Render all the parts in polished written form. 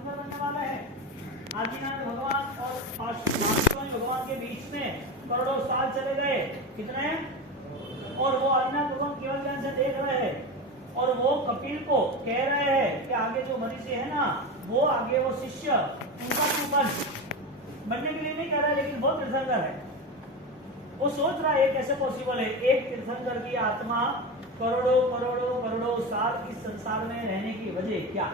तीर्थंकर बनने वाले हैं। आदिनाथ भगवान और महास्वामी भगवान के बीच में करोड़ों साल चले गए, कितने, और वो आदिनाथ भगवान केवल ज्ञान से देख रहे हैं और वो कपिल को कह रहे हैं कि आगे जो मनीषी है ना, वो आगे वो शिष्य उनका तू बनने के लिए नहीं कह रहा है, लेकिन बहुत तीर्थंकर है। वो सोच रहा है कैसे पॉसिबल है, एक तीर्थंकर की आत्मा करोड़ों करोड़ों करोड़ों साल इस संसार में रहने की वजह क्या?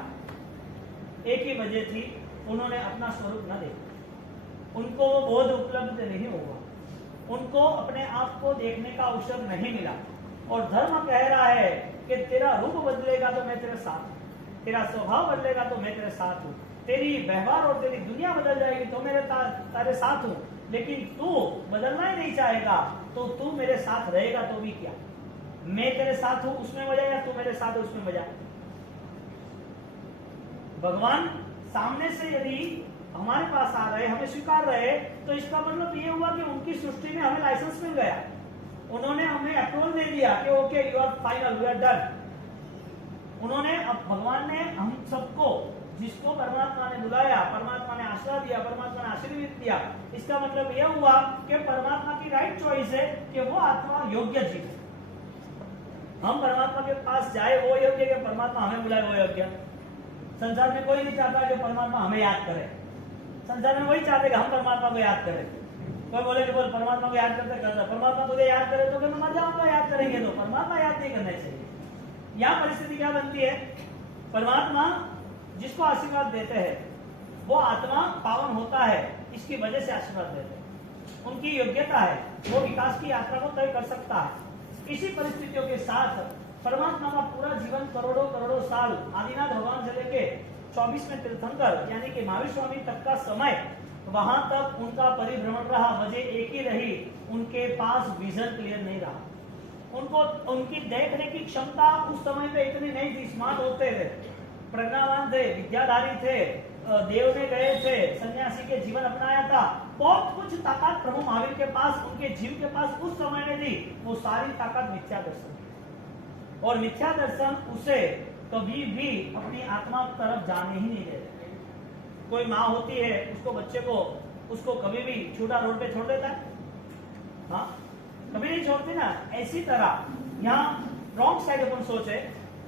एक ही वजह थी, उन्होंने अपना स्वरूप न देखा, उनको वो बोध उपलब्ध नहीं हुआ, उनको अपने आप को देखने का अवसर नहीं मिला। और धर्म कह रहा है कि तेरा रूप बदलेगा तो मैं तेरे साथ हूँ, तेरा स्वभाव बदलेगा तो मैं तेरे साथ हूँ, तेरी व्यवहार और तेरी दुनिया बदल जाएगी तो मेरे तेरे साथ हूँ, लेकिन तू बदलना ही नहीं चाहेगा तो तू मेरे साथ रहेगा तो भी क्या? मैं तेरे साथ हूँ उसमें मजा या तू मेरे साथ है उसमें मजा? भगवान सामने से यदि हमारे पास आ रहे, हमें स्वीकार रहे, तो इसका मतलब ये हुआ कि उनकी सृष्टि में हमें लाइसेंस मिल गया, उन्होंने हमें अप्रूवल दे दिया कि okay you are final, we are done. उन्होंने, अब भगवान ने हम सबको, जिसको परमात्मा ने बुलाया, परमात्मा ने आश्रय दिया, परमात्मा ने आशीर्वाद दिया, इसका मतलब यह हुआ कि परमात्मा की राइट चॉइस है कि वो आत्मा योग्य जीवे। हम परमात्मा के पास जाए वो योग्य, कि परमात्मा हमें बुलाए वो योग्य? संसार में कोई नहीं चाहता कि परमात्मा हमें याद करे, संसार में वही चाहते कि हम परमात्मा को याद करें। कोई बोले कि बोल परमात्मा को याद करते करता, परमात्मा तुझे याद करे तो मैं मर जाऊंगा, याद करेंगे तो परमात्मा याद नहीं करना चाहिए। यहाँ परिस्थिति क्या बनती है, परमात्मा जिसको आशीर्वाद देते हैं वो आत्मा पावन होता है, इसकी वजह से आशीर्वाद देते हैं, उनकी योग्यता है, वो विकास की यात्रा को तय कर सकता है। इसी परिस्थितियों के साथ परमात्मा का पूरा जीवन करोड़ों करोड़ों साल, आदिनाथ भगवान से लेके 24 में तीर्थंकर यानी कि महावीर स्वामी तक का समय, वहां तक उनका परिभ्रमण रहा, वजह एक ही रही, उनके पास विजन क्लियर नहीं रहा, उनको उनकी देखने की क्षमता उस समय पे इतनी नहीं थी, स्मार्ट होते थे, प्रज्ञावान थे, विद्याधारी थे, देव में गए थे, सन्यासी के जीवन अपनाया था, बहुत कुछ ताकत प्रभु महावीर के पास, उनके जीव के पास उस समय में थी। वो सारी ताकत मिथ्या दर्शन, और मिथ्या दर्शन उसे कभी भी अपनी आत्मा की तरफ जाने ही नहीं देते। कोई माँ होती है, उसको बच्चे को उसको कभी भी छूटा रोड पे छोड़ देता है? हाँ, कभी नहीं छोड़ती ना। ऐसी तरह यहाँ रॉन्ग साइड अपन सोचे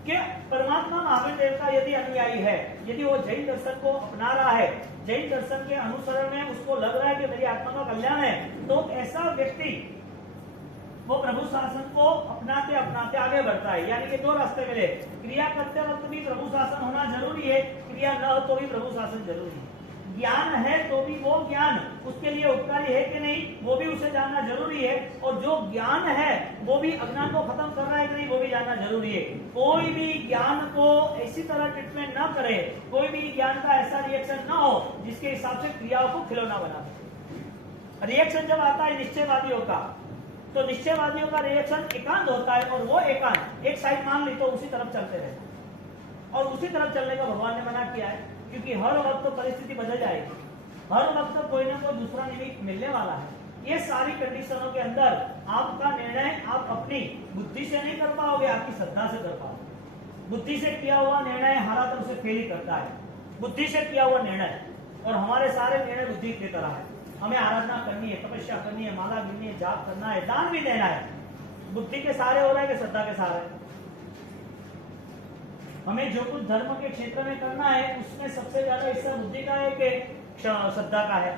कि परमात्मा महावीर देव का यदि अनुयायी है, यदि वो जैन दर्शन को अपना रहा है, जैन दर्शन के अनुसरण में उसको लग रहा है कि मेरी आत्मा का कल्याण है, तो ऐसा व्यक्ति वो प्रभु शासन को अपनाते अपनाते आगे बढ़ता है। यानी कि दो रास्ते मिले, क्रिया करते वक्त भी प्रभु शासन होना जरूरी है, क्रिया न हो तो भी प्रभु शासन जरूरी है। ज्ञान है तो भी वो ज्ञान उसके लिए उपकारी है कि नहीं, वो भी उसे जानना जरूरी है, और जो ज्ञान है वो भी अज्ञान को खत्म कर रहा है कि नहीं, वो भी जानना जरूरी है। कोई भी ज्ञान को ऐसी तरह ट्रीटमेंट न करे, कोई भी ज्ञान का ऐसा रिएक्शन न हो जिसके हिसाब से क्रियाओं को खिलौना बना दे। रिएक्शन जब आता है निश्चयवादियों का, तो निश्चयवादियों का रिएक्शन एकांत होता है, और वो एकांत एक साइड मान ली तो उसी तरफ चलते रहना, और उसी तरफ चलने का भगवान ने मना किया है, क्योंकि हर वक्त तो परिस्थिति बदल जाएगी, हर वक्त तो कोई ना कोई दूसरा निमित्त मिलने वाला है। ये सारी कंडीशनों के अंदर आपका निर्णय आप अपनी बुद्धि से नहीं कर पाओगे, आपकी श्रद्धा से कर पाओगे। बुद्धि से किया हुआ निर्णय हरा तो उसे फेल ही करता है, बुद्धि से किया हुआ निर्णय, और हमारे सारे निर्णय बुद्धि की तरह है। हमें आराधना करनी है, तपस्या करनी है, माला गिननी है, जाप करना है, दान भी देना है, बुद्धि के सहारे हो रहा है कि श्रद्धा के सहारे? हमें जो कुछ धर्म के क्षेत्र में करना है उसमें सबसे ज्यादा हिस्सा बुद्धि का है कि श्रद्धा का है?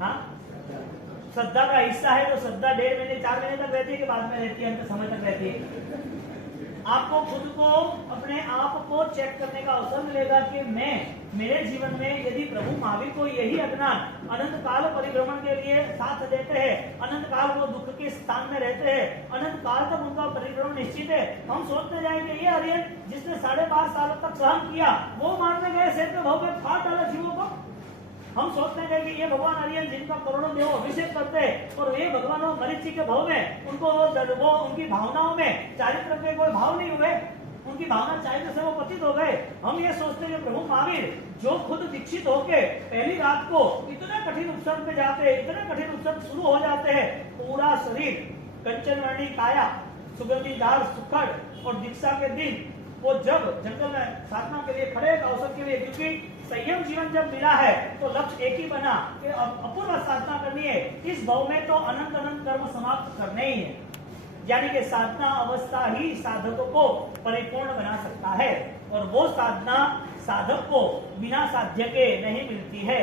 हाँ, श्रद्धा का हिस्सा है, तो श्रद्धा 1.5 महीने 4 महीने तक रहती है कि बाद में रहती है, अंत समय तक रहती है। आपको खुद को, अपने आप को चेक करने का अवसर मिलेगा कि मैं, मेरे जीवन में यदि प्रभु महावीर को यही अज्ञान अनंत काल परिभ्रमण के लिए साथ देते हैं, अनंत काल वो दुख के स्थान में रहते हैं, अनंत काल तक उनका परिभ्रमण निश्चित है, हम सोचते जाएंगे ये हरियन जिसने 12.5 साल तक सहन किया, वो मारने गए शेर के भाव में फाड़ डाला जीवों को। हम सोचते हैं कि ये भगवान हरियन जिनका करोड़ों देव अभिषेक करते हैं, और ये भगवान मरीची के भाव में उनको वो उनकी भावनाओं में चारित्र के कोई भाव नहीं हुए, उनकी भावना चारित्र से वो पतित हो गए। हम ये सोचते हैं कि प्रभु महावीर जो खुद दीक्षित होके पहली रात को इतने कठिन उपसर्ग पे जाते हैं, इतने कठिन उपसर्ग शुरू हो जाते हैं, पूरा शरीर कंचनवर्णी काया, सुगंधीदार सुखड़, और दीक्षा के दिन वो जब जंगल में साधना के लिए खड़े, अवसर के लिए, क्योंकि संयम जीवन जब मिला है तो लक्ष्य एक ही बना कि अपूर्व साधना करनी है। इस भाव में तो अनंत अनंत कर्म समाप्त करने ही है, यानी कि साधना अवस्था ही साधकों को परिपूर्ण बना सकता है, और वो साधना साधक को बिना साध्य के नहीं मिलती है।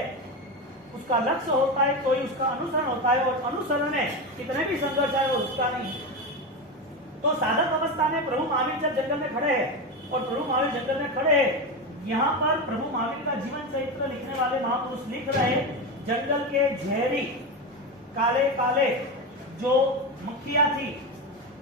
उसका लक्ष्य होता है तो ही उसका अनुसरण होता है, और अनुसरण में कितने भी संघर्ष है वो उसका नहीं। तो साधक अवस्था में प्रभु महावीर जब जंगल में खड़े हैं, और प्रभु महावीर जंगल में खड़े हैं, यहाँ पर प्रभु महावीर का जीवन चरित्र लिखने वाले महापुरुष लिख रहे हैं, जंगल के जहरी काले काले जो मक्खियां थी,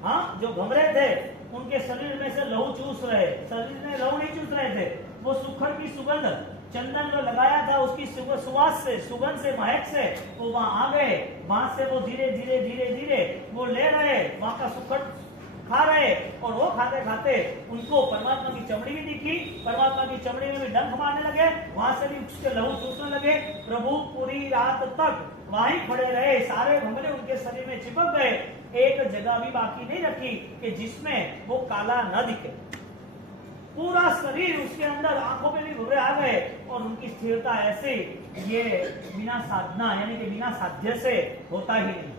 हाँ, जो घमरे थे, उनके शरीर में से लहू चूस रहे, शरीर में लहू नहीं चूस रहे थे, वो सुखर की सुगंध चंदन जो लगाया था उसकी सुवास से, सुगंध से, महक से वो वहां आ गए। वहां से वो धीरे धीरे धीरे धीरे वो ले रहे, वहां का सुखर खा रहे, और वो खाते खाते उनको परमात्मा की चमड़ी भी दिखी, परमात्मा की चमड़ी में भी डंक मारने लगे, वहां से भी उसके लहू चूसने लगे। प्रभु पूरी रात तक वहीं खड़े रहे, सारे घमरे उनके शरीर में चिपक गए, एक जगह भी बाकी नहीं रखी कि जिसमें वो काला न दिखे। पूरा शरीर उसके अंदर, आंखों में भी घुरे आ गए, और उनकी स्थिरता ऐसे, ये बिना साधना यानी कि बिना साध्य से होता ही नहीं।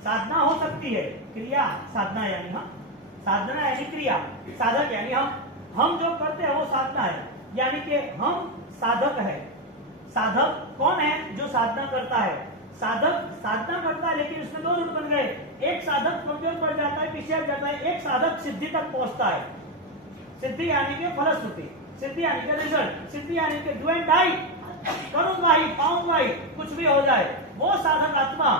साधना हो सकती है, क्रिया साधना यानी, हाँ, साधना यानी क्रिया, साधक यानी हम जो करते हैं वो साधना है, यानी कि हम साधक है। साधक कौन है? जो साधना करता है। साधक साधना करता है, लेकिन उसमें दो रूप बन गए, एक साधक कमजोर पड़ जाता है, पीछे हट जाता है, एक साधक सिद्धि तक पहुंचता है। सिद्धि यानी कि फलश्रुति, सिद्धि यानी कि रिजल्ट, सिद्धि यानी कि डू एंड डाई, करूंगा ही, पाऊंगा ही, कुछ भी हो जाए। वो साधक आत्मा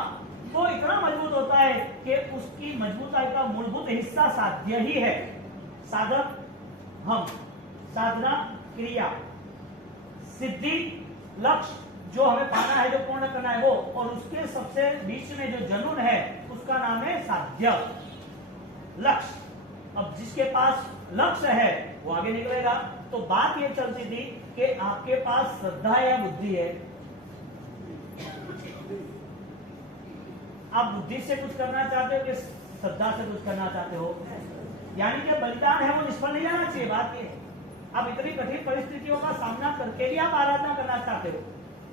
वो इतना मजबूत होता है कि उसकी मजबूताई का मूलभूत हिस्सा साध्य ही है। साधक हम, साधना क्रिया, सिद्धि लक्ष्य जो हमें पाना है, जो पूर्ण करना है वो, और उसके सबसे बीच में जो जुनून है उसका नाम है साध्य, लक्ष्य। अब जिसके पास लक्ष्य है वो आगे निकलेगा। तो बात ये चलती थी कि आपके पास श्रद्धा या बुद्धि है, आप बुद्धि से कुछ करना चाहते हो कि श्रद्धा से कुछ करना चाहते हो, यानी कि बलिदान है वो निष्फल नहीं जाना चाहिए। बात ये, आप इतनी कठिन परिस्थितियों का सामना करके भी आप आराधना करना चाहते हो।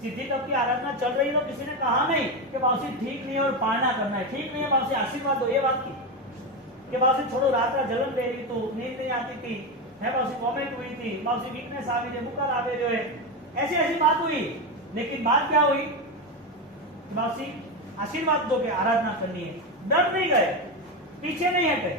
सिद्धि तब की आराधना चल रही है तो किसी ने कहा नहीं कि बाबूजी ठीक नहीं है और पालना करना है, ठीक नहीं है बाबूजी आशीर्वाद दो, ये बात की कि बाबूजी छोड़ो, रात रात जलन दे रही, तो नींद नहीं आती थी, है बाबूजी वॉमिट हुई थी, बाबूजी वीकनेस आ गई, बुखार आ गए, जो है ऐसी ऐसी बात हुई। लेकिन बात क्या हुई? बाबूजी आशीर्वाद दो के आराधना करनी है, डर नहीं गए, पीछे नहीं हटे,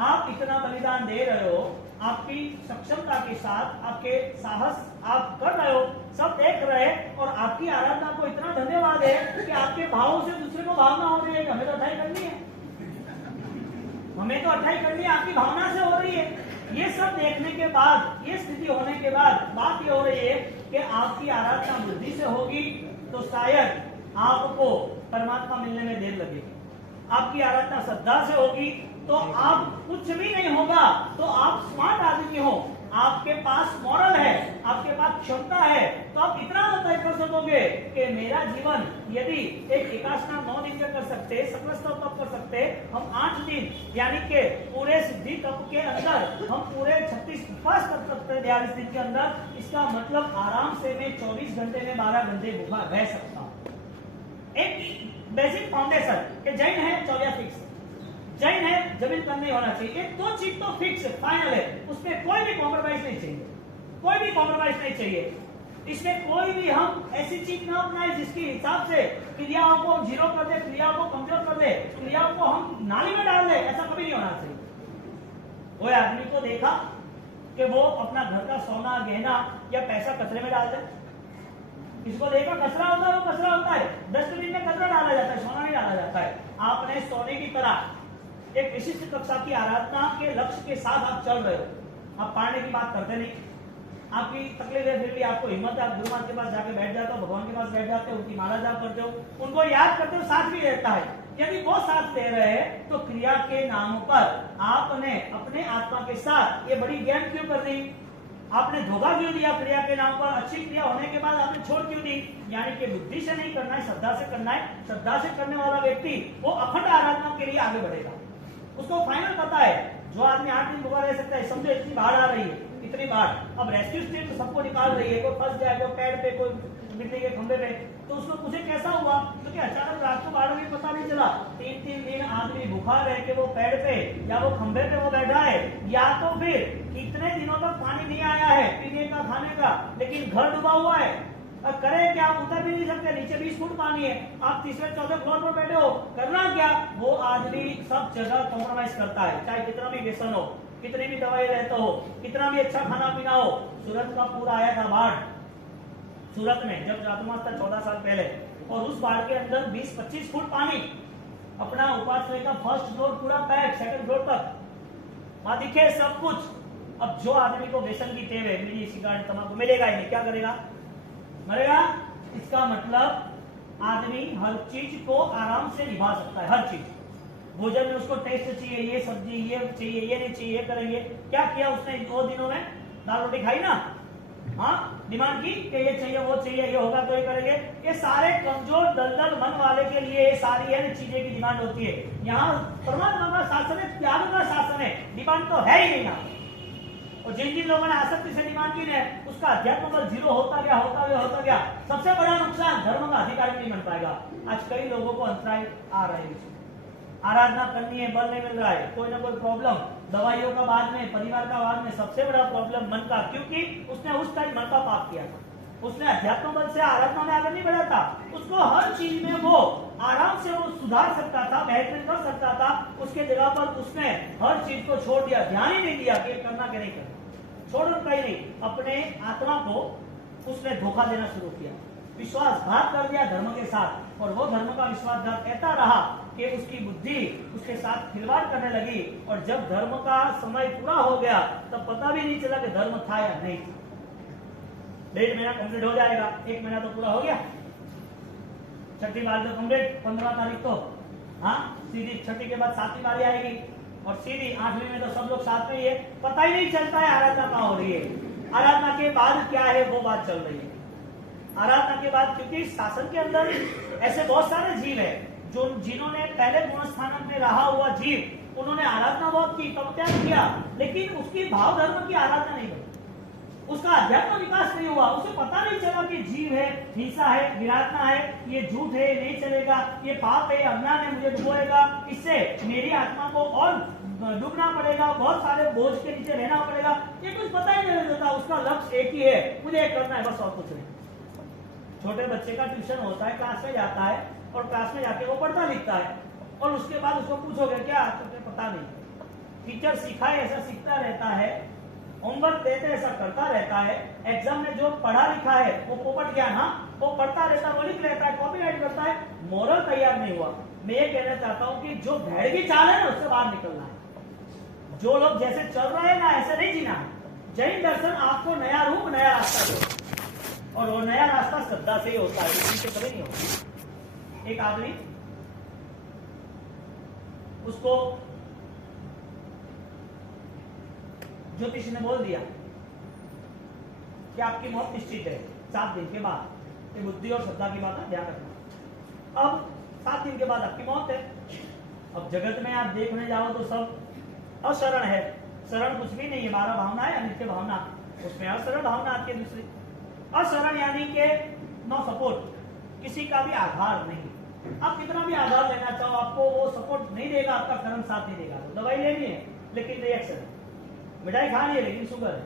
आप इतना बलिदान दे रहे हो, आपकी सक्षमता के साथ, आपके साहस आप कर रहे हो, सब देख रहे हैं, और आपकी आराधना को इतना धन्यवाद है कि आपके भावों से दूसरे को भावना हो रही है कि हमें तो अठाई करनी है, हमें तो अठाई करनी है, आपकी भावना से हो रही है। ये सब देखने के बाद, ये स्थिति होने के बाद बात ये हो रही है कि आपकी आराधना बुद्धि से होगी तो शायद आपको परमात्मा मिलने में देर लगेगी। आपकी आराधना श्रद्धा से होगी तो आप कुछ भी नहीं होगा, तो आप स्मार्ट आदमी हो, आपके पास मॉरल है, आपके पास क्षमता है, तो आप इतना तय कर सकोगे कि मेरा जीवन यदि एक एकाशना 9 दिन में कर सकते, सकल तप कर सकते, हम 8 दिन यानी कि पूरे सिद्धि तप के अंदर हम पूरे 36 उपवास कर सकते हैं 42 दिन के अंदर। इसका मतलब आराम से मैं 24 घंटे में 12 घंटे भूखा रह सकता हूँ। एक बेसिक फाउंडेशन कि जैन है 14 फिक्स, जैन है जमीन कम नहीं होना चाहिए, एक दो चीज तो फिक्स फाइनल है, उसमें कोई भी कॉम्प्रोमाइज नहीं चाहिए, कोई भी कॉम्प्रोमाइज नहीं चाहिए। इसमें कोई भी हम ऐसी चीज ना अपनाए जिसके हिसाब से क्रियाओं को हम जीरो कर दे, क्रियाओं को कमजोर कर दे, क्रियाओं को हम नाली में डाल दे, ऐसा कभी नहीं होना चाहिए। वो आदमी को देखा कि वो अपना घर का सोना गहना या पैसा कचरे में डाल दे, इसको देखा कचरा होता है, वो कचरा होता है, डस्टबिन में कचरा डाला जाता है, सोना नहीं डाला जाता है। आपने सोने की तरह एक विशिष्ट कक्षा की आराधना के लक्ष्य के साथ आप चल रहे हो, आप पढ़ने की बात करते नहीं, आपकी तकलीफ है, फिर भी आपको हिम्मत है, आप गुरु महाराज के पास जाके बैठ जाते हो, भगवान के पास बैठ जाते हो, उनकी माला जाप करते हो, उनको याद करते हो, साथ भी रहता है। यदि वो साथ दे रहे हैं तो क्रिया के नाम पर आपने अपने आत्मा के साथ ये बड़ी ज्ञान क्यों कर दी? आपने धोखा क्यों दिया? क्रिया के नाम पर अच्छी क्रिया होने के बाद आपने छोड़ क्यों दी? यानी कि बुद्धि से नहीं करना है, श्रद्धा से करना है। श्रद्धा से करने वाला व्यक्ति वो अखंड आराधना के लिए आगे बढ़ेगा, उसको फाइनल पता है। जो आदमी 8 दिन भूखा रह सकता है, समझो इतनी बाढ़ आ रही है, कितनी बार। अब रेस्क्यू टीम तो सबको निकाल रही है, कोई फंस जाए, कोई पेड़ पे, कोई बिजली के खंभे पे, तो उसको पूछे कैसा हुआ, तो क्या अचानक रात को 12 बजे पता नहीं चला। 3-3 दिन आदमी भूखा रह के वो पेड़ पे या वो खंभे पे वो बैठा है, या तो फिर कितने दिनों तक पानी नहीं आया है पीने का, खाने का, लेकिन घर डूबा हुआ है। अब करे क्या, उतर भी नहीं सकते, नीचे 20 फुट पानी है, आप तीसरे चौथे फ्लोर पर बैठे हो, करना क्या। वो आदमी सब जगह कॉम्प्रोमाइज करता है, चाहे कितना भी व्यसन हो, कितनी भी दवाई रहता हो, कितना भी अच्छा खाना पीना हो। सूरत का पूरा आया था बाढ़, सूरत में जब चातुर्मास था 14 साल पहले, और उस बाढ़ के अंदर 20-25 फुट पानी, अपना उपासना का फर्स्ट फ्लोर पूरा पैक, सेकंड फ्लोर तक, वहां दिखे सब कुछ। अब जो आदमी को व्यसन की टेव है, बीड़ी सिगरेट तंबाकू, मिलेगा ही नहीं, क्या करेगा, मरेगा। इसका मतलब आदमी हर चीज को आराम से निभा सकता है, हर चीज। भोजन में उसको टेस्ट चाहिए, ये सब्जी ये चाहिए, ये नहीं चाहिए, ये करेंगे। क्या किया उसने 2 दिनों में, दाल रोटी खाई ना, हाँ, डिमांड की कि ये चाहिए वो चाहिए, ये होगा तो ये करेंगे। ये सारे कमजोर दलदल मन वाले के लिए ये सारी है चीजें की डिमांड होती है। यहाँ परमात्मा का शासन है, त्याग का शासन है, डिमांड तो है ही नहीं यहाँ। और जिन जिन लोगों ने आसक्ति से डिमांड की है, उसका अध्यात्म बल 0 होता गया, होता गया, होता गया। सबसे बड़ा नुकसान, धर्म का अधिकारी नहीं बन पाएगा। आज कई लोगों को अंतराय आ रहे हैं, आराधना करनी है, बल नहीं मिल रहा है, कोई ना कोई प्रॉब्लम, दवाइयों का बाद में, परिवार का बाद में, सबसे बड़ा प्रॉब्लम मन का, क्योंकि उसने उस टाइम मन का पाप किया था। उसने अध्यात्म बल से आराधना में आगे नहीं बढ़ा था। उसको हर चीज में वो आराम से वो सुधार सकता था, बेहतरीन कर सकता था। उसके जगह पर उसने हर चीज को छोड़ दिया, ध्यान ही नहीं दिया कि करना क्या नहीं करना, छोड़ो कहीं नहीं, अपने आत्मा को उसने धोखा देना शुरू किया, विश्वासघात कर दिया धर्म के साथ। और वो धर्म का विश्वासघात कहता रहा कि उसकी बुद्धि उसके साथ खिलवाड़ करने लगी। और जब धर्म का समय पूरा हो गया, तब पता भी नहीं चला कि धर्म था या नहीं था। 1.5 महीना कंप्लीट हो जाएगा, 1 महीना तो पूरा हो गया, छठी बार तो कंप्लीट, 15 तारीख तो, हाँ, सीधी छठी के बाद 7वीं बारी आएगी, और सीधी 8वीं में तो सब लोग साथ में ही है। पता ही नहीं चलता है आराधना कहाँ हो रही है, आराधना के बाद क्या है वो बात चल रही है। आराधना के बाद, क्योंकि शासन के अंदर ऐसे बहुत सारे जीव है जो जिन्होंने पहले गुणस्थानक में रहा हुआ जीव, उन्होंने आराधना बहुत की, तपत्याग किया, लेकिन उसकी भाव धर्म की आराधना नहीं हुई, उसका अध्यात्म विकास नहीं हुआ। उसे पता नहीं चला कि जीव है, हिंसा है, विराटना है, ये झूठ है, नहीं चलेगा, ये पाप है, अज्ञान है, मुझे डुबोएगा, इससे मेरी आत्मा को और डूबना पड़ेगा, बहुत सारे बोझ के नीचे रहना पड़ेगा, ये कुछ पता ही नहीं होता। उसका लक्ष्य एक ही है, मुझे करना है, बस और कुछ नहीं। छोटे बच्चे का ट्यूशन होता है, क्लास में जाता है, और क्लास में जाके वो पढ़ता लिखता है, और उसके बाद उसको पूछोगे क्या, तुझे पता नहीं, टीचर सिखाए ऐसा सीखता रहता है, होमवर्क देते ऐसा करता रहता है, एग्जाम में जो पढ़ा लिखा है वो पोपट ज्ञान, हाँ, वो पढ़ता रहता है, वो लिख लेता है, कॉपी राइट करता है, मोरल तैयार नहीं हुआ। मैं ये कहना चाहता हूँ कि जो भेड़ की चाल है ना, उससे बाहर निकलना है। जो लोग जैसे चल रहे हैं ना, ऐसे नहीं जीना है। जैन दर्शन आपको नया रूप, नया रास्ता दे, और वो नया रास्ता श्रद्धा से ही होता है, किसी से कभी नहीं होता। एक आदमी, उसको ज्योतिष ने बोल दिया कि आपकी मौत निश्चित है 7 दिन के बाद। ये बुद्धि और श्रद्धा की बात है, ध्यान रखना। अब 7 दिन के बाद आपकी मौत है। अब जगत में आप देखने जाओ तो सब अशरण है, शरण कुछ भी नहीं है, 12 भावना है, अनित्य भावना, उसमें अशरण भावना आती है दूसरी। अशरण यानी कि नो सपोर्ट, किसी का भी आधार नहीं। आप कितना भी आधार लेना चाहो, आपको वो सपोर्ट नहीं देगा, आपका कर्म साथ नहीं देगा। दवाई लेनी है लेकिन रिएक्शन है, मिठाई खानी है लेकिन शुगर है,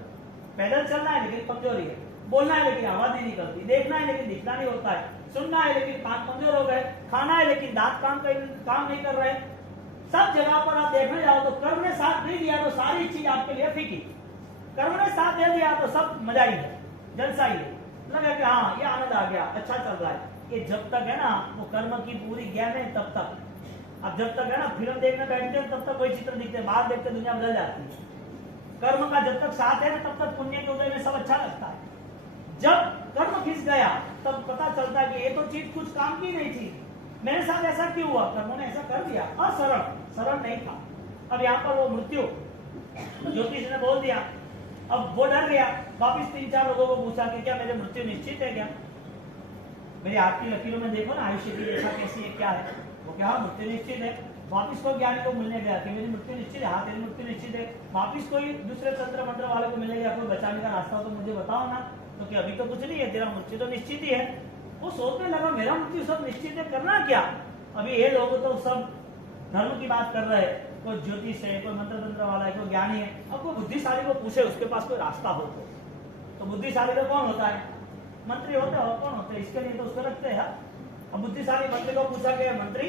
पैदल चलना है लेकिन कमजोरी है, बोलना है लेकिन आवाज नहीं निकलती, देखना है लेकिन दिखना नहीं होता है, सुनना है लेकिन कान कमजोर हो गए, खाना है लेकिन दांत काम नहीं कर रहे। सब जगह पर आप देखने जाओ तो कर्म ने साथ नहीं दिया तो सारी चीज आपके लिए फीकी, कर्म ने साथ दे दिया तो सब मजा ही है, जलसा ही है, लगा कि हाँ ये आनंद आ गया, अच्छा चल रहा है। ये जब तक है ना वो कर्म की पूरी ज्ञान है तब तक। अब जब तक है ना फिल्म देखने बैठते हैं तब तक कोई चित्र दिखते हैं, बाहर देखते दुनिया बदल जाती है। कर्म का जब तक साथ है ना तब तक पुण्य के उदय में सब अच्छा लगता है। जब कर्म खिंच गया तब पता चलता है कि ये तो चीज कुछ काम की नहीं थी, मेरे साथ ऐसा क्यों हुआ, कर्मों ने ऐसा कर दिया, सरल नहीं था। अब यहाँ पर वो मृत्यु ज्योतिष ने बोल दिया, अब वो डर गया, वापिस 3-4 लोगों को पूछा कि क्या मेरी मृत्यु निश्चित है क्या, मेरी हाथ की लकीरों में देखो ना आयुष्य की रेखा कैसी है क्या है, वो क्या मृत्यु निश्चित है। वापिस कोई ज्ञानी को मिलने गया कि मेरी मृत्यु निश्चित है, हाँ तेरी मृत्यु निश्चित है, वापिस कोई दूसरे तंत्र मंत्र वाले को मिलने गया, कोई बचाने का रास्ता हो तो मुझे बताओ ना, तो कि अभी तो कुछ नहीं है, तेरा मृत्यु तो निश्चित ही है। वो सोचने लगा मेरा मृत्यु सब निश्चित है, करना क्या। अभी ये लोग तो सब धर्म की बात कर रहे हैं, कोई ज्योतिष है, कोई मंत्र तंत्र वाला है, कोई ज्ञानी है, अब कोई बुद्धिशाली को पूछे उसके पास कोई रास्ता हो तो बुद्धिशाली तो कौन होता है, मंत्री होते हैं, और कौन होते हैं, इसके लिए तो उसको रखते हैं। अब बुद्धिशाली मंत्री को पूछा कि मंत्री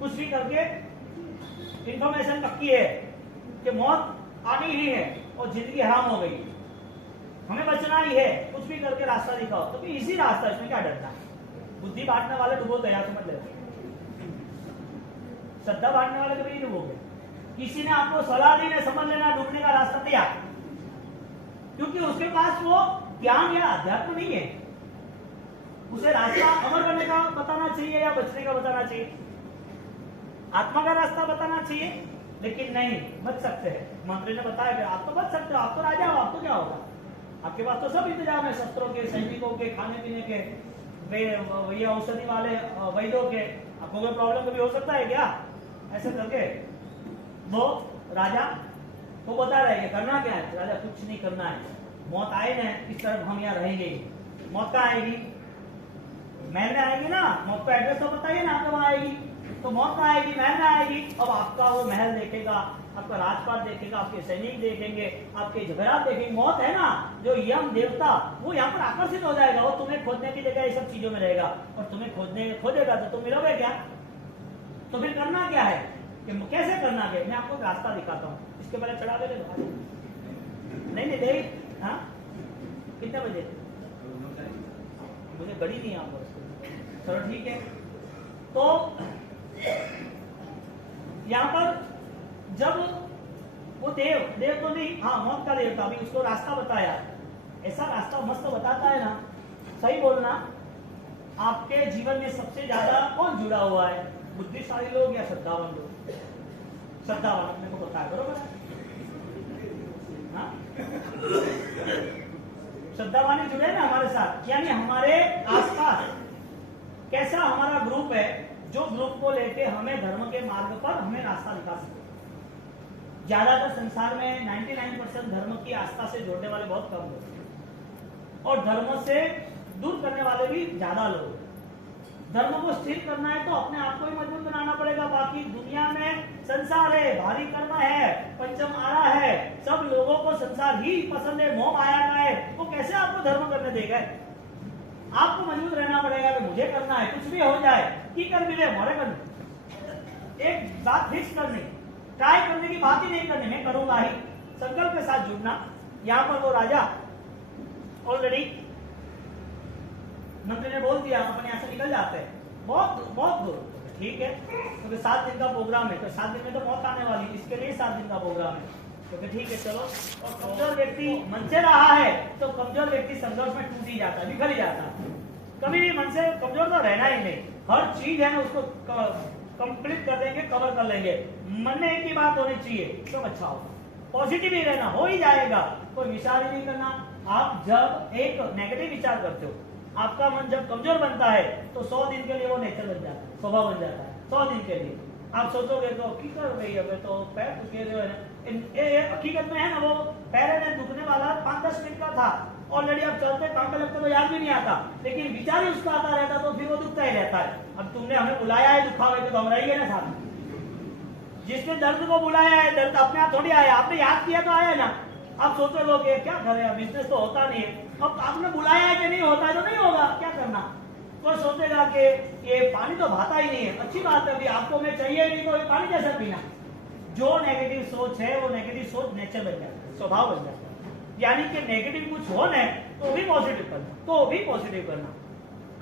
कुछ भी करके इंफॉर्मेशन पक्की है कि मौत आनी ही है और जिंदगी हराम हो गई, हमें बचना ही है, कुछ भी करके रास्ता दिखाओ। तो इसी रास्ता, इसमें क्या डरना है। बुद्धि बांटने वाले डूबो दया समझ ले, श्रद्धा बांटने वाले कभी नहीं डूबोगे। किसी ने आपको सलाह दी, समझ लेना डूबने का रास्ता तैयार, क्योंकि उसके पास वो ज्ञान या अध्यात्म नहीं है। उसे रास्ता अमर बनने का बताना चाहिए या बचने का बताना चाहिए, आत्मा का रास्ता बताना चाहिए, लेकिन नहीं बच सकते हैं। मंत्री ने बताया कि आप तो बच सकते हो, आप तो राजा हो, आपको क्या होगा, आपके पास तो सब इंतजाम है, शस्त्रों के, सैनिकों के, खाने पीने के, ये औषधि वाले वैद्यों के, आपको कोई प्रॉब्लम कभी हो सकता है क्या। ऐसे करके वो राजा को बता रहे हैं करना क्या है। राजा कुछ नहीं करना है, मौत आए ना इस तरफ हम यहाँ रहेंगे। मौत कहाँ आएगी, महल में आएगी ना, मौत का एड्रेस तो बताइए ना, आपके वहां आएगी, तो मौत कहाँ आएगी, महल में आएगी। अब आपका वो महल देखेगा, आपका राजपाट देखेगा, आपके सैनिक देखेंगे, आपके जगरात देखेंगे। मौत है ना जो यम देवता, वो यहाँ पर आकर्षित हो जाएगा, वो तुम्हें खोदने की जगह ये सब चीजों में रहेगा, और तुम्हें खोदेगा तो तुम मिलोगे क्या। तो फिर करना क्या है, कि कैसे करना है, मैं आपको रास्ता दिखाता हूँ। इसके पहले चढ़ा दे नहीं दे, हाँ कितने बजे, मुझे घड़ी नहीं आपको, चलो ठीक है। तो यहाँ पर जब वो देव तो नहीं, हाँ मौत का देवता भी उसको रास्ता बताया, ऐसा रास्ता मस्त बताता है ना। सही बोलना, आपके जीवन में सबसे ज्यादा कौन जुड़ा हुआ है, बुद्धिशाली लोग या श्रद्धावान लोग। श्रद्धावान अपने को पता है, बरोबर है, हाँ श्रद्धावान जुड़े ना हमारे साथ, यानी हमारे आसपास कैसा हमारा ग्रुप है, जो ग्रुप को लेके हमें धर्म के मार्ग पर हमें रास्ता दिखा सकते। ज्यादातर संसार में 99% धर्म की आस्था से जोड़ने वाले बहुत कम लोग, और धर्म से दूर करने वाले भी ज्यादा लोग। धर्म को स्थिर करना है तो अपने आप को ही मजबूत बनाना पड़ेगा। बाकी दुनिया में संसार है, भारी कर्म है, पंचम आरा है, सब लोगों को संसार ही पसंद है, मोह माया का है, वो कैसे आपको धर्म करने देगा। आपको मजबूत रहना पड़ेगा कि मुझे करना है, कुछ भी हो जाए की कर मिले मोरे करने, एक बात फिक्स करनी, ट्राई करने की बात ही नहीं करनी, मैं करूंगा ही, संकल्प के साथ जुड़ना। यहाँ पर वो राजा ऑलरेडी मंत्री ने बोल दिया, अपने यहाँ से निकल जाते हैं, बहुत दूर, ठीक है, क्योंकि 7 दिन का प्रोग्राम है, तो 7 दिन में तो मौत आने वाली, इसके लिए 7 दिन का प्रोग्राम है, तो ठीक है चलो। और कमजोर व्यक्ति मन से रहा है तो कमजोर व्यक्ति संघर्ष में टूट ही जाता है, बिखर ही जाता है। कभी भी मन से कमजोर तो रहना ही नहीं, हर चीज है ना उसको कंप्लीट कर देंगे, कवर कर लेंगे। मन में एक ही बात होनी चाहिए, सब अच्छा होगा, पॉजिटिव ही रहना, हो ही जाएगा, कोई विचार ही नहीं करना। आप जब एक नेगेटिव विचार करते हो, आपका मन जब कमजोर बनता है तो 100 दिन के लिए वो नेचर बन जाता है, स्वभाव बन जाता है। 100 दिन के लिए आप सोचोगे तो हकीकत भाई अब तो पैर दुखे जो है, हकीकत में है ना, वो पैर में दुखने वाला 5-10 मिनट का था, ऑलरेडी आप चलते काम लगता तो याद भी नहीं आता, लेकिन विचार ही उसका आता रहता तो फिर वो दुखता ही रहता है। अब तुमने हमें बुलाया है दुखावे तो हम रहेंगे ना साथ, जिसने दर्द को बुलाया है दर्द अपने आप थोड़ी आया, आपने याद किया तो आया ना। आप सोचो लोग क्या करें, बिजनेस तो होता नहीं है, अब आपने बुलाया है कि नहीं होता है तो नहीं होगा, क्या करना। कोई सोचेगा कि ये पानी तो भाता ही नहीं है, अच्छी बात है, अभी आपको मैं चाहिए नहीं तो पानी कैसे पीना। जो नेगेटिव सोच है वो नेगेटिव सोच नेचर बन जाता है, स्वभाव बन जाता है। यानी कि नेगेटिव कुछ हो ना तो भी पॉजिटिव करना, तो भी पॉजिटिव करना।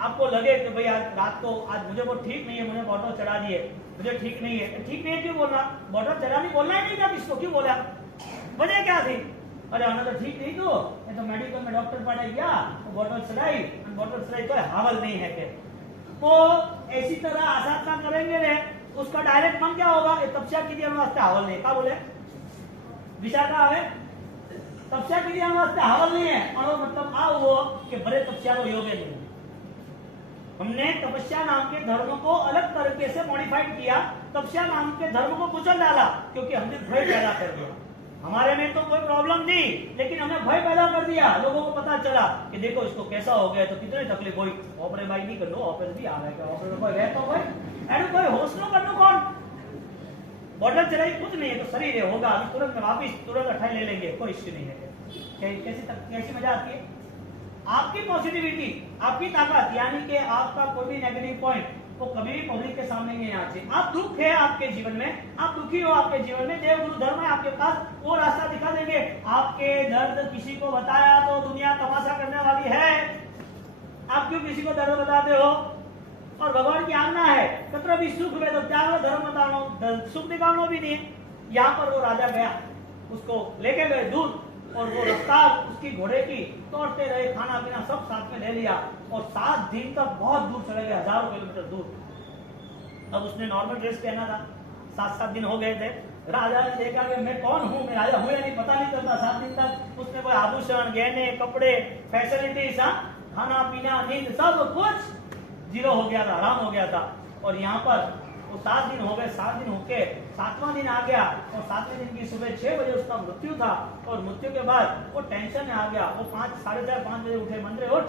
आपको लगे कि भाई आज रात को आज मुझे वो ठीक नहीं है, मुझे बॉटल चढ़ा दिए, मुझे ठीक नहीं है, ठीक नहीं है क्यों बोलना, बॉटल चढ़ानी बोलना ही नहीं था, किसको क्यों बोला, वजह क्या थी, अरे हमें तो ठीक नहीं तो मेडिकल में डॉक्टर पाड़े गया तो बॉटल चढ़ाई तो हावल नहीं है के वो ऐसी तरह आसाधना करेंगे ने उसका डायरेक्ट मन क्या होगा, तपस्या की वास्ते हावल नहीं, क्या बोले विचार का है, तपस्या की वास्ते हावल नहीं है, और मतलब आ वो कि बड़े तपस्या को योग्य नहीं, हमने तपस्या नाम के धर्म को अलग तरीके से मॉडिफाइड किया, तपस्या नाम के धर्म को कुचल डाला, क्योंकि हमने भय पैदा कर दिया। हमारे में तो कोई प्रॉब्लम थी, लेकिन हमने भय पैदा कर दिया। लोगों को पता चला कि देखो इसको कैसा हो गया, तो कितनी तकलीफ हुई। ऑपरेशन भाई नहीं कर लो, ऑपरेशन भी आ रहा है, ऑपरेशन कोई रहता भाई एंड कोई हौसला कर लो। कौन बॉटल चलाई कुछ नहीं है, तो शरीर है होगा, अभी तुरंत वापिस तुरंत अठाई ले लेंगे, कोई इश्यू नहीं है। कैसी मजा आती है? आपकी पॉजिटिविटी, आपकी ताकत, यानी कि आपका कोई भी नेगेटिव पॉइंट वो कभी भी पब्लिक के सामने नहीं आना चाहिए। आप दुख है आपके जीवन में, आप दुखी हो आपके जीवन में, देव गुरु धर्म है आपके पास, वो रास्ता दिखा देंगे। आपके दर्द किसी को बताया तो दुनिया तमाशा करने वाली है। आप क्यों किसी को दर्द बताते हो? और भगवान की आज्ञा है तत्र भी सुख में तो त्याग धर्म बताओ, सुख दिखाओ भी नहीं। यहाँ पर वो राजा गया, उसको लेके गए दूर, और वो रफ्तार उसकी घोड़े की तोड़ते रहे, खाना पीना सब साथ में ले लिया, और 7 दिन तक बहुत दूर चले गए, हजारों किलोमीटर दूर। अब उसने नॉर्मल ड्रेस पहना था, 7 दिन हो गए थे। राजा ने देखा कि मैं कौन हूँ, मैं राजा हूँ या नहीं पता नहीं चलता। 7 दिन तक उसने कोई आभूषण, गहने, कपड़े, फैसिलिटीज, खाना पीना, नींद सब कुछ जीरो हो गया था, आराम हो गया था। और यहाँ पर वो 7 दिन हो गए, 7 दिन होके 7वां दिन आ गया, और 7वें दिन की सुबह 6 बजे उसका मृत्यु था। और मृत्यु के बाद वो टेंशन में आ गया, वो 5, साढ़े 4, 5 बजे उठे, मंदिर उठ।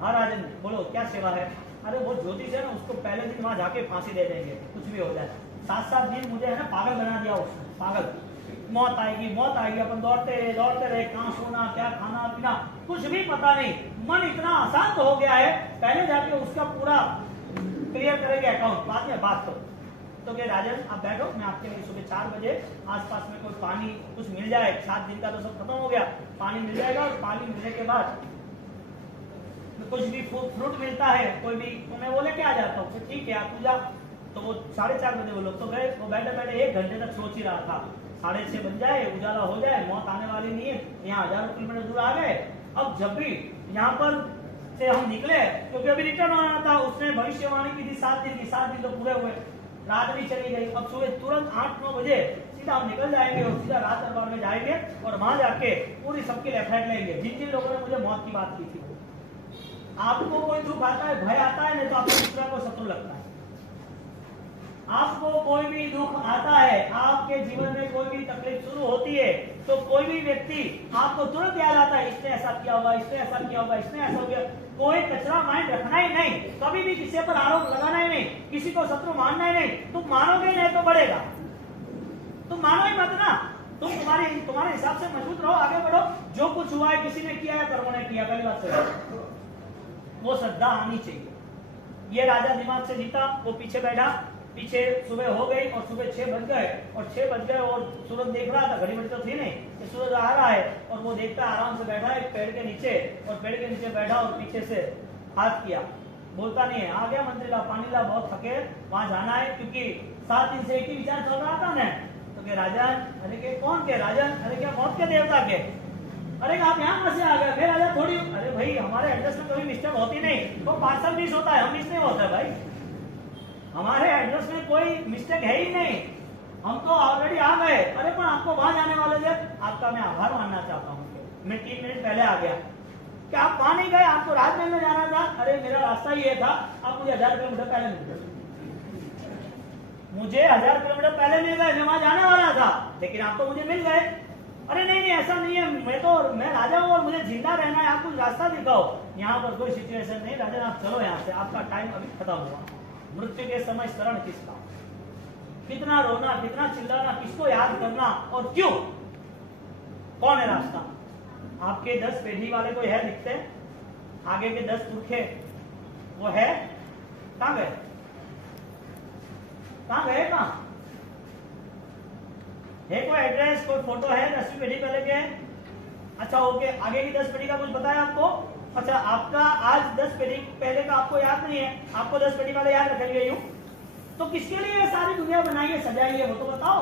हाँ राजन बोलो क्या सेवा है? अरे वो ज्योतिष है ना, उसको पहले दिन वहां जाके फांसी दे देंगे, कुछ भी हो जाए। 7 दिन मुझे है ना पागल बना दिया उसने, पागल। मौत आएगी, मौत आएगी, अपन दौड़ते रहे, कहाँ सोना, क्या खाना पीना, कुछ भी पता नहीं। मन इतना अशांत हो गया है, पहले जाके उसका पूरा क्लियर करेंगे अकाउंट, बाद में बात करो। तो क्या राजन आप बैठो, मैं आपके लिए सुबह 4 बजे आसपास में कोई पानी कुछ मिल जाए, 7 दिन का तो सब खत्म हो गया, पानी मिल जाएगा, और पानी मिलने के बाद कुछ भी फ्रूट मिलता है कोई भी, तो मैं वो लेके आ जाता हूँ। ठीक है आप पूजा। तो वो 4:30 बजे वो लोग तो गए, वो बैठे बैठे 1 घंटे तक सोच ही रहा था, 6:30 बज जाए, उजाला हो जाए, मौत आने वाली नहीं है। यहाँ हजारों किलोमीटर दूर आ गए। अब जब भी यहाँ पर से हम निकले, क्योंकि अभी रिटर्न होना था, उसने भविष्यवाणी की थी 7 दिन की, 7 दिन तो पूरे हुए, रात भी चली गई। अब सुबह तुरंत 8-9 बजे सीधा हम निकल जाएंगे, और सीधा राज दरबार में जाएंगे, और वहां जाके पूरी सबकी लेफ्ट लेंगे, जिन जिन लोगों ने मुझे मौत की बात की थी। आपको कोई दुख आता है, भय आता है, नहीं तो आपको दूसरा को शत्रु लगता है। आपको कोई भी दुख आता है, आपके जीवन में कोई भी तकलीफ शुरू होती है, तो कोई भी व्यक्ति आपको तुरंत याद आता है, इसने ऐसा किया होगा, इसने ऐसा किया होगा, इसने ऐसा हो गया। कोई कचरा माइंड रखना ही नहीं, कभी भी किसी पर आरोप लगाना ही नहीं, किसी को शत्रु मानना ही नहीं। तुम मानोगे नहीं तो बढ़ेगा, तुम मानो ही मत ना, तुम तुम्हारे हिसाब से मजबूत रहो, आगे बढ़ो। जो कुछ हुआ है किसी ने किया है, कर्मों ने किया, पहली बात से वो श्रद्धा आनी चाहिए। ये राजा दिमाग से जीता, वो पीछे बैठा, पीछे सुबह हो गई, और सुबह 6 बज गए, और 6 बज गए, और सूरज देख रहा था, घड़ी बड़ी तो थी नहीं कि सूरज आ रहा है, और वो देखता आराम से बैठा है पेड़ के नीचे, और पेड़ के नीचे बैठा, और पीछे से हाथ किया, बोलता नहीं है, आ गया मंत्री ला, पानी ला, बहुत थके, वहां जाना है, क्योंकि 7 दिन से एक ही विचार चल रहा था ना। तो क्या राजन? अरे के कौन के राजन? अरे क्या मौत के देवता के? अरे आप यहाँ कहाँ से आ गए? मैं राजा थोड़ी। अरे भाई हमारे एड्रेस में कभी मिस्टेक होती नहीं, वो पार्सल मिस होता है, हम मिस नहीं होता भाई, हमारे एड्रेस में कोई मिस्टेक है ही नहीं, हम तो ऑलरेडी आ गए। अरे पर आपको वहां जाने वाले थे, आपका मैं आभार मानना चाहता हूँ, मैं 3 मिनट पहले आ गया। क्या आप वहां नहीं गए? आपको राजमहल में जाना था। अरे मेरा रास्ता ये था, आप मुझे 1000 किलोमीटर पहले मिल गए, मुझे 1000 किलोमीटर पहले मिल गए, मैं वहां जाने वाला था, लेकिन आप तो मुझे मिल गए। अरे नहीं ऐसा नहीं है, मैं राजा हूँ और मुझे जिंदा रहना है, आप कुछ रास्ता दिखाओ। यहाँ पर कोई सिचुएशन नहीं, राजा आप चलो यहाँ से, आपका टाइम अभी खत्म हुआ। मृत्यु के समय शरण किसका? कितना रोना, कितना चिल्लाना, किसको याद करना, और क्यों? कौन है रास्ता? आपके 10 पीढ़ी वाले कोई है दिखते हैं? आगे के 10 पुरखे वो है? कहाँ गए? कहाँ गए? कहाँ है? कोई एड्रेस, कोई फोटो है 10वीं पीढ़ी पहले के? अच्छा ओके, आगे की 10 पीढ़ी का कुछ बताया आपको? अच्छा आपका आज 10 पीढ़ी पहले का आपको याद नहीं है, आपको 10 पीढ़ी वाले याद रखेंगे यूं? तो किसके लिए ये सारी दुनिया बनाई है, सजाई है, वो तो बताओ।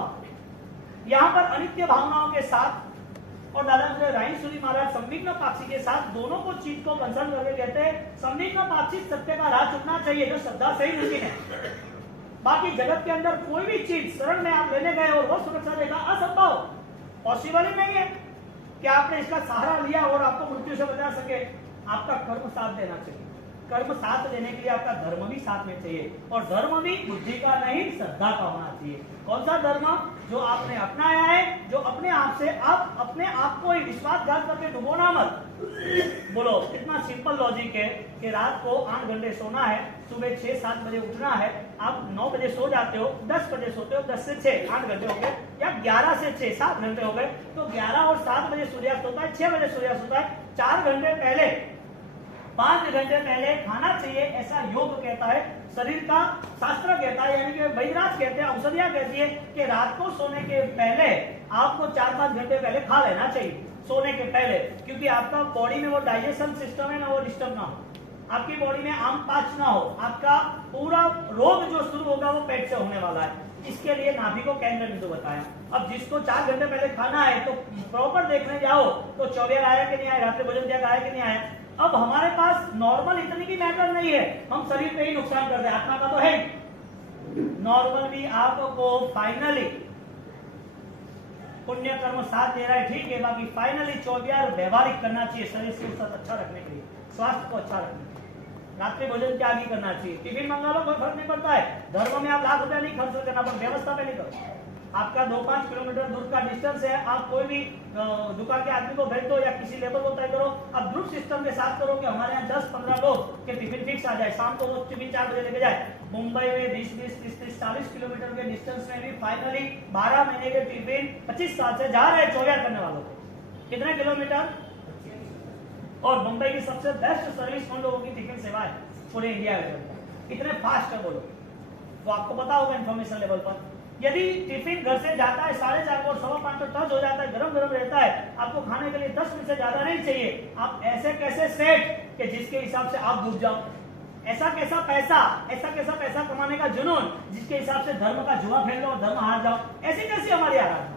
यहाँ पर अनित्य भावनाओं के साथ, और दादा राइन सूरी महाराज संदिग्ध पाक्षी के साथ दोनों को चीज को कंसर्न करके कहते हैं संदिग्ध पाक्षी सत्य का राह चुनना चाहिए, जो श्रद्धा से ही नहीं है। बाकी जगत के अंदर कोई भी चीज शरण में आप लेने गए और वो सुरक्षा देगा, असंभव, पॉसिबल ही नहीं है कि आपने इसका सहारा लिया और आपको मृत्यु से बचा सके। आपका कर्म साथ देना चाहिए। कर्म साथ लेने के लिए आपका धर्म भी साथ में चाहिए, और धर्म भी बुद्धि का नहीं श्रद्धा का होना चाहिए। कौन सा धर्म? जो आपने अपनाया है, जो अपने आप से आप अपने आप को विश्वासघात करके डुबोना मत। बोलो, इतना सिंपल लॉजिक है कि रात को 8 घंटे सोना है, सुबह 6-7 बजे उठना है, आप 9 बजे सो जाते हो, 10 बजे सोते हो, 10 से 6 8 घंटे हो गए, या 11 से 6 7 घंटे हो गए, तो 11 और 7 बजे सूर्यास्त होता है, 6 बजे सूर्यास्त होता है, 4 घंटे पहले 5 घंटे पहले खाना चाहिए, ऐसा योग कहता है, शरीर का शास्त्र कहता है, यानी कि वैद्यराज कहते हैं, औषधियां कहती है कि रात को सोने के पहले आपको 4-5 घंटे पहले खा लेना चाहिए, सोने के पहले, क्योंकि आपका बॉडी में वो डाइजेशन सिस्टम है ना, वो डिस्टर्ब ना हो, आपकी बॉडी में आम पाच ना हो, आपका पूरा रोग जो शुरू होगा वो पेट से होने वाला है। इसके लिए नाभि को केंद्र बिंदु बताया। अब जिसको 4 घंटे पहले खाना है तो प्रॉपर देखने जाओ तो 24 आया कि नहीं आया, रात्रि भोजन त्याग आया कि नहीं आया। अब हमारे पास नॉर्मल इतनी की मैटर नहीं है, हम शरीर पे ही नुकसान कर रहे हैं, आत्मा का तो है। नॉर्मल भी आपको फाइनली पुण्य कर्म साथ दे रहा है, ठीक है, बाकी फाइनली 24 व्यवहारिक करना चाहिए, शरीर से अच्छा रखने के लिए, स्वास्थ्य को अच्छा रखने के लिए। रात्रि भोजन त्याग ही करना चाहिए, टिफिन मंगा लो, कोई फर्क नहीं पड़ता है, धर्म में आप लाख रुपया नहीं खर्च करना, पर व्यवस्था पे नहीं करो। आपका 2-5 किलोमीटर दूर का डिस्टेंस है, आप कोई भी दुकान के आदमी को भेज दो या किसी लेबर को तय करो, आप ग्रुप सिस्टम के साथ करो कि हमारे यहाँ 10-15 लोग के टिफिन फिक्स आ जाए, शाम को वो टिफिन 4 बजे लेके जाए। मुंबई में 20-20, 30-30, 40 किलोमीटर के डिस्टेंस में भी फाइनली 12 महीने के टिफिन 25 साल से जा रहे हैं 24 करने वालों को। कितने किलोमीटर? और मुंबई की सबसे बेस्ट सर्विस उन लोगों की टिफिन सेवा है पूरे इंडिया में, इतने फास्ट है बोलो, तो आपको पता होगा इन्फॉर्मेशन लेवल पर। यदि टिफिन घर से जाता है 4:30 और 5:15 तो टच हो जाता है, गरम गरम रहता है, आपको खाने के लिए 10 मिनट से ज्यादा नहीं चाहिए, आप ऐसे कैसे सेट कि जिसके हिसाब से आप डूब जाओ, ऐसा कैसा पैसा कमाने का जुनून जिसके हिसाब से धर्म का जुआ खेल लो और धर्म हार जाओ, ऐसी कैसी हमारी आराधना।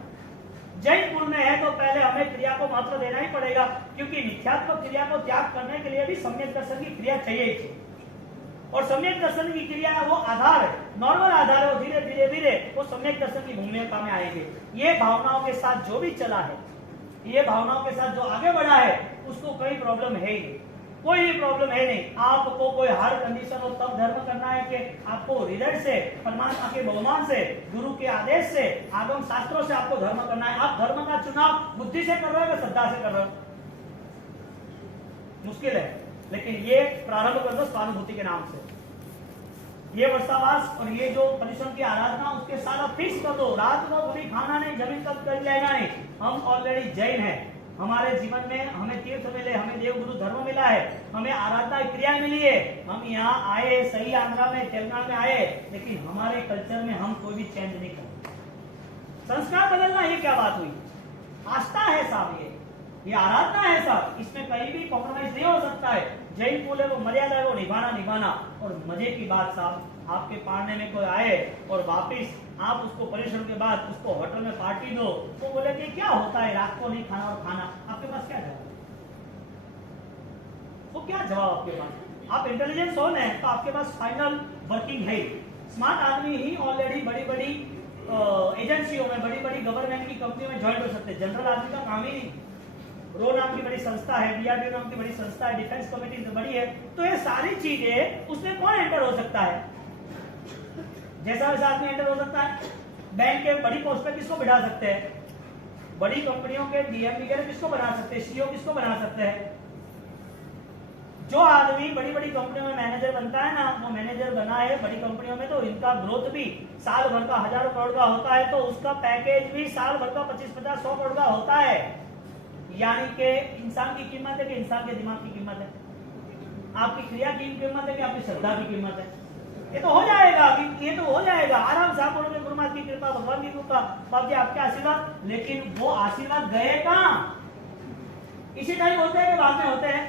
जैन कुल में है तो पहले हमें क्रिया को महत्व देना ही पड़ेगा, क्योंकि मिथ्यात्व क्रिया को त्याग करने के लिए भी सम्यक दर्शन की क्रिया चाहिए, और सम्यक दर्शन की क्रिया है वो आधार है, नॉर्मल आधार है, वो धीरे धीरे धीरे वो सम्यक दर्शन की भूमिका में आएंगे। ये भावनाओं के साथ जो भी चला है, ये भावनाओं के साथ जो आगे बढ़ा है, उसको कोई प्रॉब्लम है ही नहीं, कोई भी प्रॉब्लम है नहीं। आपको कोई हर कंडीशन हो तब धर्म करना है कि आपको हृदय से, परमात्मा के बहुमान से, गुरु के आदेश से, आगम शास्त्रों से आपको धर्म करना है। आप धर्म का चुनाव बुद्धि से कर रहे हो या श्रद्धा से कर रहे हो? मुश्किल है, लेकिन ये प्रारंभ कर दो स्वानुभूति के नाम से। ये वर्षावास और ये जो परिश्रम की आराधना, उसके साथ आप फिक्स कर दो, रात को कभी खाना नहीं, जमीन तक कर जाएगा नहीं। हम ऑलरेडी जैन हैं, हमारे जीवन में हमें तीर्थ मिले, हमें देव गुरु धर्म मिला है, हमें आराधना क्रिया मिली है, हम यहाँ आए, सही आंध्रा में तेलंगाना में आए, लेकिन हमारे कल्चर में हम कोई भी चेंज नहीं करते। संस्कार बदलना ये क्या बात हुई? आस्था है साहब, ये आराधना है साहब, इसमें कहीं भी कॉम्प्रोमाइज नहीं हो सकता है। जैन कुल है वो मर्यादा है, वो निभाना। और मजे की बात साहब, आपके पाड़ने में कोई आए और वापिस आप उसको परिश्रम के बाद उसको होटल में पार्टी दो, तो बोले कि क्या होता है रात को नहीं खाना और खाना, आपके पास क्या जवाब? वो क्या जवाब आपके पास? आप इंटेलिजेंस हो ना, तो आपके पास फाइनल वर्किंग है। स्मार्ट आदमी ही ऑलरेडी बड़ी बड़ी एजेंसियों में, बड़ी बड़ी गवर्नमेंट की कंपनियों में ज्वाइन हो सकते हैं। जनरल आदमी का काम ही नहीं। रो नाम की बड़ी संस्था है, DRDO नाम की बड़ी संस्था है, डिफेंस कमेटी से बड़ी है, तो ये सारी चीजें उसमें कौन एंटर हो सकता है? जैसा वैसा आदमी एंटर हो सकता है। बैंक के बड़ी पोस्ट पे किसको बिठा सकते हैं? बड़ी कंपनियों के DM वगैरह किसको बना सकते हैं? CEO किसको बना सकते हैं? जो आदमी बड़ी बड़ी कंपनियों में मैनेजर बनता है ना, वो मैनेजर बना है बड़ी कंपनियों में, तो इनका ग्रोथ भी साल भर का 1000 करोड़ का होता है, तो उसका पैकेज भी साल भर का 25-50-100 करोड़ का होता है। यानी कि इंसान की कीमत है कि इंसान के दिमाग की कीमत है? आपकी क्रिया की कीमत है कि आपकी श्रद्धा की कीमत है? ये तो हो जाएगा, ये तो हो जाएगा आराम से। आप बोलोगे गुरु महाराज की कृपा, भगवान की कृपा, बाप जी आपके आशीर्वाद, लेकिन वो आशीर्वाद गए कहां? इसी टाइम होते हैं कि बाद में होते हैं?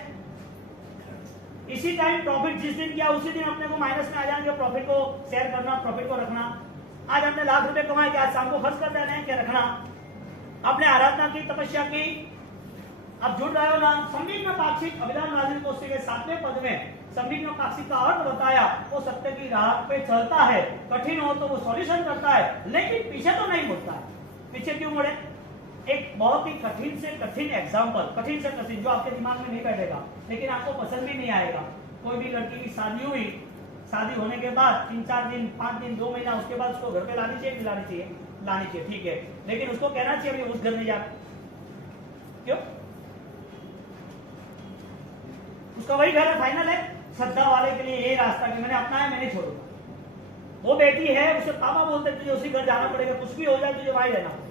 इसी टाइम प्रॉफिट जिस दिन किया उसी दिन अपने को माइनस में आ जाएंगे। प्रॉफिट को शेयर करना, प्रॉफिट को रखना। आज हमने लाख रुपए कमाए, क्या आज शाम को खर्च कर देना है क्या रखना? आपने आराधना की, तपस्या की, अब जुड़ रहे हो ना। संविघ्न पाक्षिक अभिधान नाजिल कोष्ठी के 7वें पद में संविघ्न पाक्षिक का अर्थ बताया। वो सत्य की राह पे चलता है, कठिन हो तो वो सॉल्यूशन करता है, लेकिन पीछे तो नहीं मुड़ता है। पीछे क्यों मुड़े? एक बहुत ही कठिन से कठिन एग्जाम्पल, कठिन से कठिन, जो आपके दिमाग में नहीं बैठेगा, लेकिन आपको पसंद भी नहीं आएगा। कोई भी लड़की की शादी हुई, शादी होने के बाद 3-4 दिन, 5 दिन, 2 महीना, उसके बाद उसको घर पे लानी चाहिए, लानी चाहिए, लानी चाहिए, ठीक है, लेकिन उसको कहना चाहिए अभी उस घर में जा, क्यों? उसका वही घर है, फाइनल है। श्रद्धा वाले के लिए यही रास्ता कि मैंने अपना है, मैं नहीं छोड़ूंगा। वो बेटी है, उसे पापा बोलते तुझे उसी घर जाना पड़ेगा, कुछ भी हो जाए तुझे वहीं रहना पड़ेगा।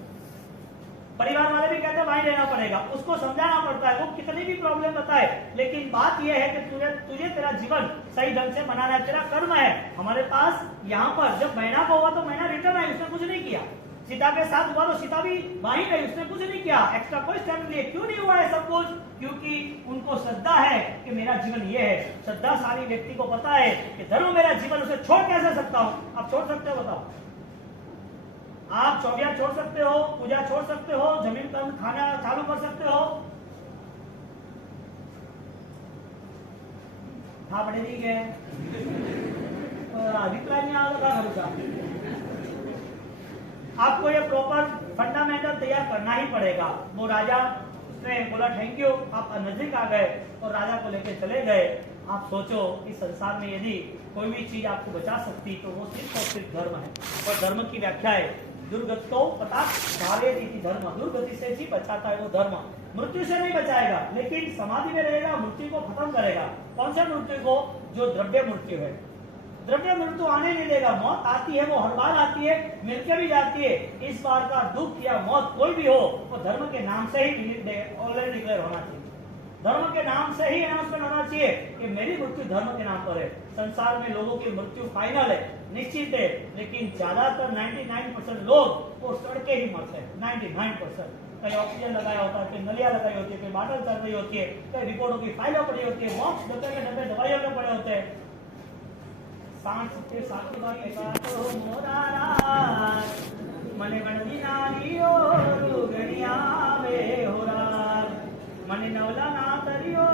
परिवार वाले भी कहते हैं वहीं रहना पड़ेगा, उसको समझाना पड़ता है, वो कितनी भी प्रॉब्लम बताए, लेकिन बात यह है कि तुझे तेरा जीवन सही ढंग से बनाना है, तेरा कर्म है। हमारे पास यहाँ पर जब मैना को हुआ तो मैना रिटर्न आई, उसने कुछ नहीं किया। सीता के साथ हुआ तो सीता भी वहीं गई, उसने कुछ नहीं किया, एक्स्ट्रा कोई स्टेप लिए। क्यों नहीं हुआ है सब कुछ? क्योंकि उनको श्रद्धा है कि मेरा जीवन ये है। श्रद्धाशाली व्यक्ति को पता है कि धर्म मेरा जीवन, उसे छोड़ कैसे सकता हूं? आप छोड़ सकते हो? बताओ। आप चौकिया छोड़ सकते हो, पूजा छोड़ सकते हो, जमीन पर खाना चालू कर सकते हो, था बड़े नहीं गए अभिप्राय नहीं आएगा। आपको ये प्रॉपर फंडामेंटल तैयार करना ही पड़ेगा। वो राजा, उसने बोला थैंक यू, आप नजदीक आ गए और राजा को लेके चले गए। आप सोचो इस संसार में यदि कोई भी चीज आपको बचा सकती तो वो सिर्फ और सिर्फ धर्म है। और धर्म की व्याख्या है दुर्गति को पता ढाले दी धर्म, दुर्गति से ही बचाता है वो धर्म। मृत्यु से नहीं बचाएगा, लेकिन समाधि में रहेगा, मृत्यु को खत्म करेगा। कौन सा मृत्यु को? जो द्रव्य मृत्यु है। द्रव्य मृत्यु आने नहीं देगा। मौत आती है, वो हर बार आती है, मिलके भी जाती है। इस बार का दुख या मौत कोई भी हो, वो धर्म के नाम से ही ऑलरेडी डिक्लेयर होना चाहिए। धर्म के नाम से ही अनाउंसमेंट होना चाहिए कि मेरी मृत्यु धर्म के नाम पर है। संसार में लोगों की मृत्यु फाइनल है, निश्चित है, लेकिन ज्यादातर 99% लोग वो सड़के ही मरते हैं। 99% कहीं ऑक्सीजन लगाया होता है, कहीं नलियां लगाई होती है, कहीं बाटल चल रही होती है, कहीं रिपोर्टों की फाइलें पड़ी होती है, बॉक्स डब्बे के डब्बे दवाइयों के पड़े होते हैं। मने गणदी नारियो रुगणिया वे होरार, मने नवला नातरियो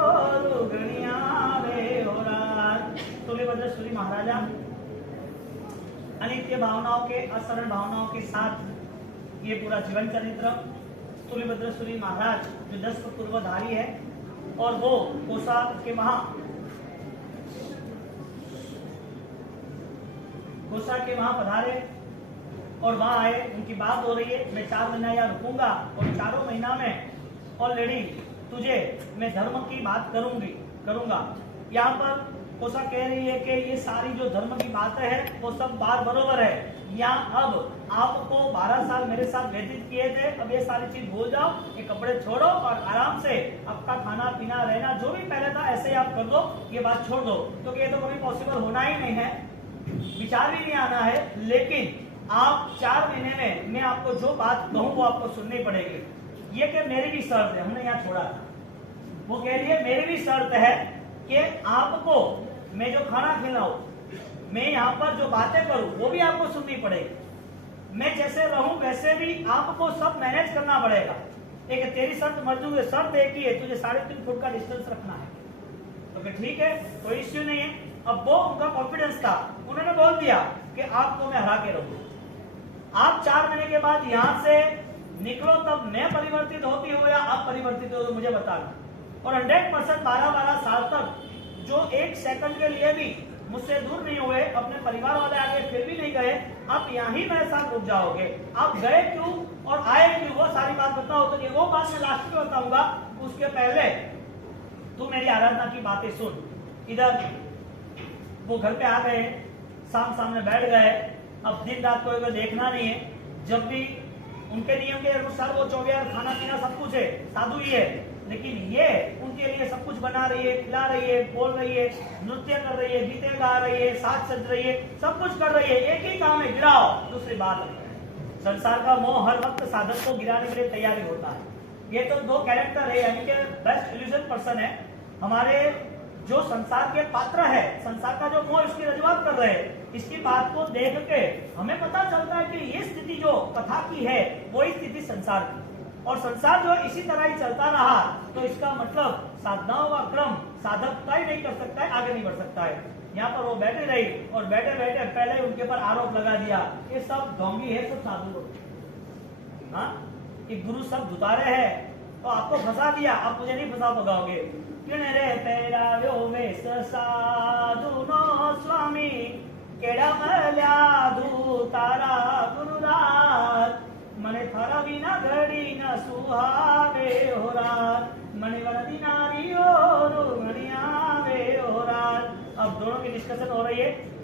रुगणिया वे होरार। तुल्यभद्र सूरी महाराजा अनित्य भावनाओं के, असरण भावनाओं के साथ ये पूरा जीवन चरित्र। तुल्यभद्र सूरी महाराज जो 10 पूर्वधारी है और वो कोसा के वहां पधारे और वहां आए। उनकी बात हो रही है, मैं 4 महीना यहाँ रुकूंगा और 4 महीना में ऑलरेडी तुझे मैं धर्म की बात करूंगा। यहाँ पर कोसा कह रही है कि ये सारी जो धर्म की बातें हैं वो सब बात बरोबर है। यहाँ अब आपको 12 साल मेरे साथ व्यतीत किए थे, अब ये सारी चीज भूल जाओ, ये कपड़े छोड़ो और आराम से आपका खाना पीना रहना जो भी पहले था ऐसे ही आप कर दो, ये बात छोड़ दो, क्योंकि ये तो कभी पॉसिबल होना ही नहीं है, विचार भी नहीं आना है। लेकिन आप 4 महीने में मैं आपको जो बात कहूँ वो आपको सुननी पड़ेगी। ये कि मेरी भी शर्त है, हमने यहाँ छोड़ा था, वो कह रही है मेरी भी शर्त है कि आपको मैं जो खाना खिलाऊं, मैं यहाँ पर जो बातें करूं वो भी आपको सुननी पड़ेगी। मैं जैसे रहूं वैसे भी आपको सब मैनेज करना पड़ेगा। एक तेरी शर्त मर्जू शर्त एक ही है, तुझे 3.5 फुट का डिस्टेंस रखना है। तो ठीक है, कोई इश्यू नहीं है। अब वो उनका कॉन्फिडेंस था, उन्होंने बोल दिया कि आपको मैं हरा के रहूंगा। आप 4 महीने के बाद यहाँ से निकलो, तब मैं परिवर्तित होती हो या आप परिवर्तित हो तो मुझे बताना। और 100% 12-12 साल तक जो 1 सेकंड के लिए भी मुझसे दूर नहीं हुए, अपने परिवार वाले आगे फिर भी नहीं गए, आप यहाँ ही मेरे साथ रुक जाओगे। आप गए क्यों और आए क्यों वो सारी बात बताओ। तो ये वो बात मैं लास्ट में बताऊंगा, उसके पहले तू मेरी आराधना की बातें सुन। इधर वो घर पे आ गए, सामने बैठ गए। अब दिन रात कोई देखना नहीं है, जब भी उनके नियम के अनुसार वो 24 खाना पीना सब कुछ है, साधु ही है, लेकिन ये उनके लिए सब कुछ बना रही है, खिला रही है, बोल रही है, नृत्य कर रही है, गीतें गा रही है, साथ सज रही है, सब कुछ कर रही है। एक ही काम है, गिराओ। दूसरी बात, संसार का मोह हर वक्त साधक को गिराने के लिए तैयारी होता है। ये तो 2 कैरेक्टर है, यानी कि बेस्ट इल्यूजन पर्सन है। हमारे जो संसार के पात्र है, संसार का जो मोह इसकी रजूआत कर रहे हैं, इसकी बात को देख के हमें पता चलता है कि ये स्थिति जो कथा की है वही स्थिति संसार की, और संसार जो इसी तरह ही चलता रहा तो इसका मतलब साधनाओं का क्रम साधक तय नहीं कर सकता है, आगे नहीं बढ़ सकता है। यहाँ पर वो बैठे रही और बैठे बैठे पहले उनके ऊपर आरोप लगा दिया, ये सब ढोंगी है, सब साधु लोग। हाँ, कि गुरु सब धुतारे हैं, तो आपको फंसा दिया, आप मुझे नहीं फंसा पाओगे। किण रे પહેરાવ્યો વેશ સાધુનો સ્વામી કેડા મળ્યા તારા ગુરુરાજ મને થારા વિના ઘડી ન સુહાવે હો રાત મને વરદી નારીઓ रो घड़ी आवे हो रात। अब दोनों की डिस्कशन हो रही है।